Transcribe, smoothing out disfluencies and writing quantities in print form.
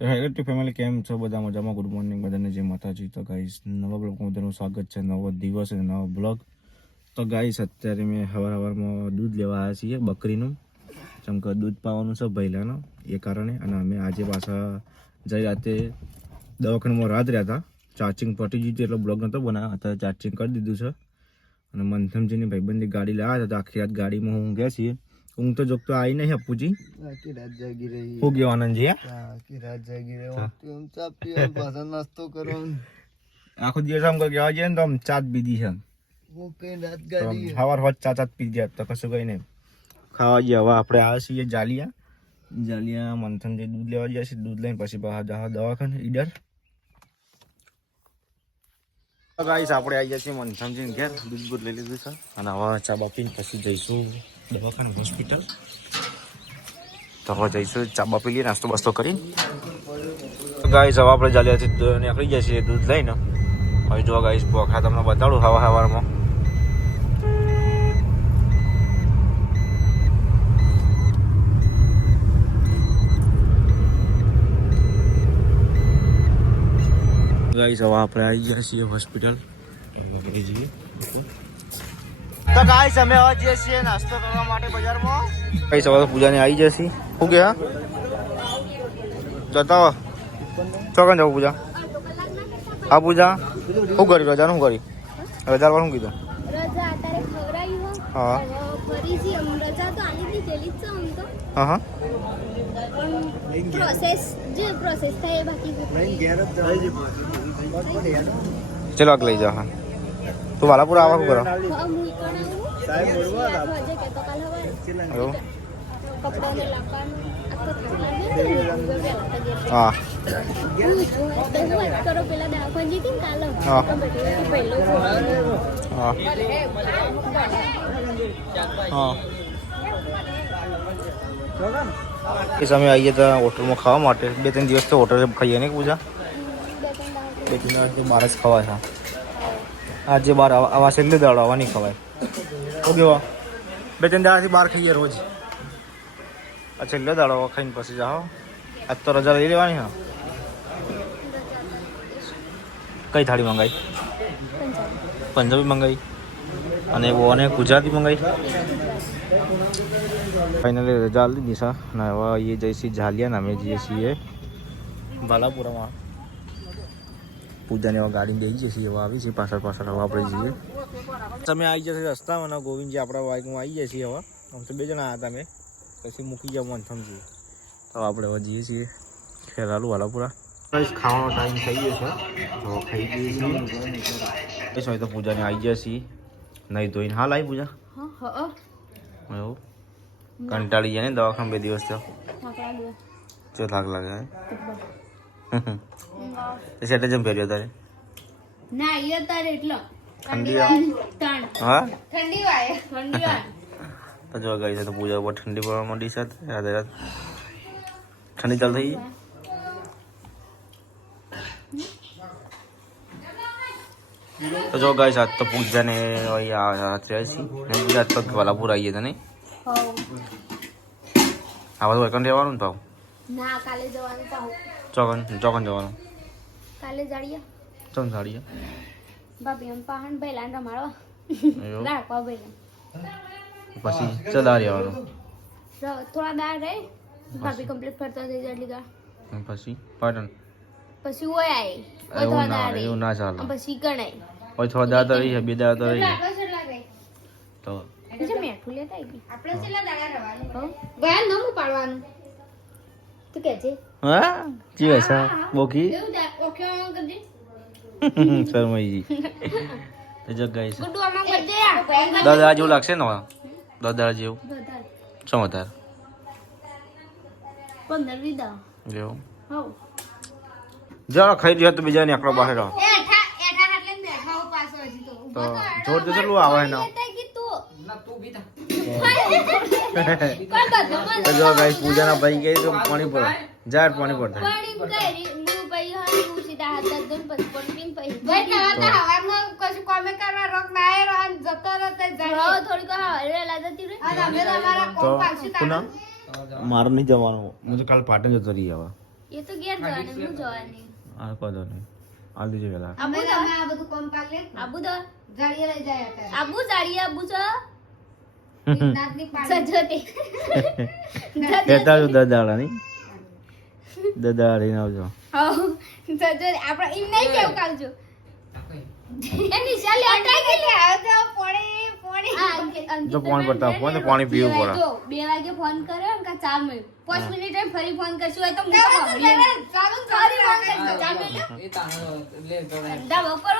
તો hello two family, કેમ છો બધા? મજામાં? ગુડ મોર્નિંગ બધાને, જય માતાજી. તો ગાઈસ, નવા બ્લોગમાં બધાનું સ્વાગત છે. નવો દિવસ અને નવો બ્લોગ. તો ગાઈસ, અત્યારે મેં સવારમાં દૂધ લેવા આવ્યા છીએ બકરીનું, જેમ કે દૂધ પાવાનું છે ભૈલાનો, એ કારણે. અને અમે આજે પાછા જઈ રાતે દવાખાનામાં રાત રહ્યા હતા. ચાર્જિંગ પટી ગયું એટલે બ્લોગ નહોતો બનાવ્યો, અત્યારે ચાર્જિંગ કરી દીધું છે. અને મંથમજીની ભાઈબંધની ગાડી લાવ્યા હતા, તો આખી રાત ગાડીમાં હું ગયા છીએ. ઊંઘ તો જોગતો આવી નહીં અપ્પુજી, આખી રાત જાગી રહી. હું ગયો આનંદજી? આખી રાત જાગી રહ્યો. તું ચા પીવા પાછા નાસ્તો કરો. આખો દિવસ આમ કહેવા જઈએ ને તો આમ ચા જ પીધી છે. હું કઈ રાત ગાડી સવાર હોત ચા પી જાય તો કશું કઈ નહીં. ખાવા જઈએ હવે આપણે આવ્યા છીએ જાલિયા મંથન જે દૂધ લેવા જાય છે. દૂધ લઈને પછી બહાર જવા દવાખાને ઈડર. ગાઈસ, આપણે આવી ગયા છીએ મંથનજી ઘેર. દૂધ લઈ લીધું છે અને હવે ચા બા પીને પછી જઈશું દવાખાને હોસ્પિટલ. તો હવે જઈશું ચા બા પી લઈએ, નાસ્તો બાસ્તો કરીને. ગાઈસ, હવે આપણે જાલિયાથી નીકળી ગયા છીએ દૂધ લઈને. હવે જો ગાઈસ, પોખરા તમને બતાડું સવારમાં. ગાઈસ, હવે આપણે આવી ગયા છીએ હોસ્પિટલ. તો ગાઈસ, અમે હવે જઈએ છીએ નાસ્તો કરવા માટે બજારમાં. ગાઈસ, હવે પૂજાને આવી જશે. શું ગયા જતા ચોકન જવું પૂજા? હા પૂજા, શું કર્યું? રજા શું કરી? રજા શું કીધું? હા હા ચલો લઈ જા. હા, તું વાલાપુર આવા શું કરો? હા એ સમય આવીએ તો હોટલમાં ખાવા માટે. 2-3 દિવસ તો હોટલ ખાઈએ ને પૂજા? 2-3 દિવસ તો બહાર જ ખવાય છે. આજે બહાર આવા છે એટલે દાડો આવા નહીં ખવાય. ઓકે, 2-3 દાડાથી બહાર ખાઈએ રોજ. આ છેલ્લો દાડો ખાઈને પછી જાઓ. આજ તો રજા લઈ લેવાની. હા, કઈ થાળી મંગાવી? પંજાબી મંગાવી અને અને ગુજરાતી મંગાવી. ફાઇનલી રજા લીધી છે અને હવે એ જઈશી ઝાલિયા ને અમે જઈએ છીએ બાલાપુરામાં. પૂજાને હવે ગાડી દઈ જઈએ છીએ. હવે આવી છીએ પાછળ હવે આપણે જઈએ. તમે આવી જશે રસ્તામાં અને ગોવિંદજી આપણા બાઇકમાં આવી જાય છીએ. હવે આમ તો 2 જણા હતા, અમે પછી મૂકી જાવ મંથમજી. તો આપણે હવે જઈએ છીએ ખેરાલુ વાલાપુરા. ખાવાનો ટાઈમ થઈ ગયો છે તો ખાઈ જઈએ છીએ. હોય તો પૂજાને આવી જાય છીએ નહીં ધોઈને. હાલ આવી પૂજા? એવું કંટાળી જાય ને દવાખાને 2 દિવસ થયો. ચો થાક લાગે સેટે જેમ પહેર્યો તારે? ઠંડી હા તો જો ગઈ છે તો પૂજા ઉપર ઠંડી પડવા માંડી છે. રાતે રાત ઠંડી ચાલુ થઈ ગઈ. તો જો ગાઈસ, આજ તો પૂજાને રાત્રે પૂજા તો વાલાપુર આવીએ તો નહીં આ બધું એકન રહેવાનું ને ભાવ? ના, કાલે જવાનું પાહુ. ચોકન જવાનું? કાલે જાડીએ. ચમ જાડીએ? ભાભી એમ પાહણ ભૈલાન રમાડવા. રાખવા ભૈલાન. પછી ચદા રહેવાનું? થોડા દાળ રહે. ભાભી કમ્પ્લીટ ફરતા થઈ જાય એટલી દાળ. પછી પાટણ? પછી ઓય આય. એવું ના ચાલે. પછી ગણાય. ઓય થોડા દાળ તો રહી છે, 2 દાળ તો રહી તો મેઠું લેતા આવી. આપણે છેલ્લા દાડા રહેવાનું. ગયા નમ પાડવાનું. તું કે છે? હા જી હસા બોકી ઓકે ઓન કરી દે. શર્માઈજી તો જગ ગાઈસ ગુડુ આમાં કરી દે. દાદા જેવું લાગશે ને? દાદા જેવું શું વધારે 15 વિદા જેવું? હો જરા ખાઈ લ્યો તો બીજા ને એકલો બહાર રહો એઠા એટલે ને ખાવ પાસો હજી તો જોર તો ચલું આવે ને. તો જો ગાઈસ, પૂજાના ભાઈ ગઈ તો પાણી પર જાર પાણી પર થાય. તો પુનઃ મારે નહીં જવાનું. હું તો કાલ પાટણ જતો રહી. હવે એ તો ઘેર જવાની હું જવાની આ કદો નહીં હાલ દીજે પેલા આબુ તો આ બધું કોમ પાક લે આબુ તો ગાડીએ લઈ જાય અત્યારે આબુ જાડીએ આબુ છો નાકની પાડી સજોતે કહેતા છું દદાડા નહીં દદાડી ના આવજો હા સજોતે આપણે એમ નહીં કેવું કાલજો એની ચાલે અટાઈ ગઈ આવે તો પોણી જો ફોન કરતા ફોન તો પાણી પીવું પડે જો 2 વાગે ફોન કર્યો ને કા 4 મિનિટ 5 મિનિટ ફરી ફોન કરશું હોય તો હું ચાલુ ફરી ફોન કરશું 4 મિનિટ એ તાણો લે તો દા બપોર